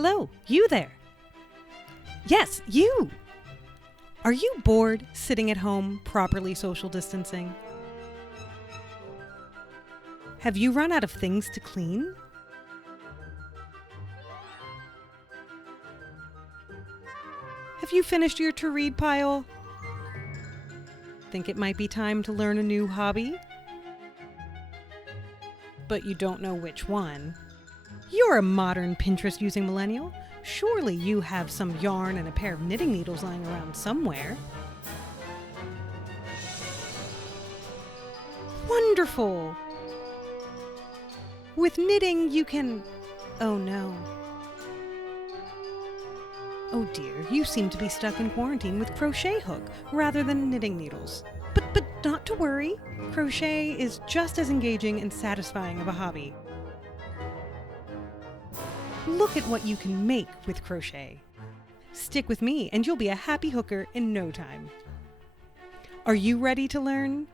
Hello, you there. Yes, you. Are you bored sitting at home, properly social distancing? Have you run out of things to clean? Have you finished your to-read pile? Think it might be time to learn a new hobby? But you don't know which one. You're a modern Pinterest-using millennial. Surely you have some yarn and a pair of knitting needles lying around somewhere. Wonderful! With knitting, you can... Oh no. Oh dear, you seem to be stuck in quarantine with crochet hook rather than knitting needles. But not to worry. Crochet is just as engaging and satisfying of a hobby. Look at what you can make with crochet. Stick with me and you'll be a happy hooker in no time. Are you ready to learn?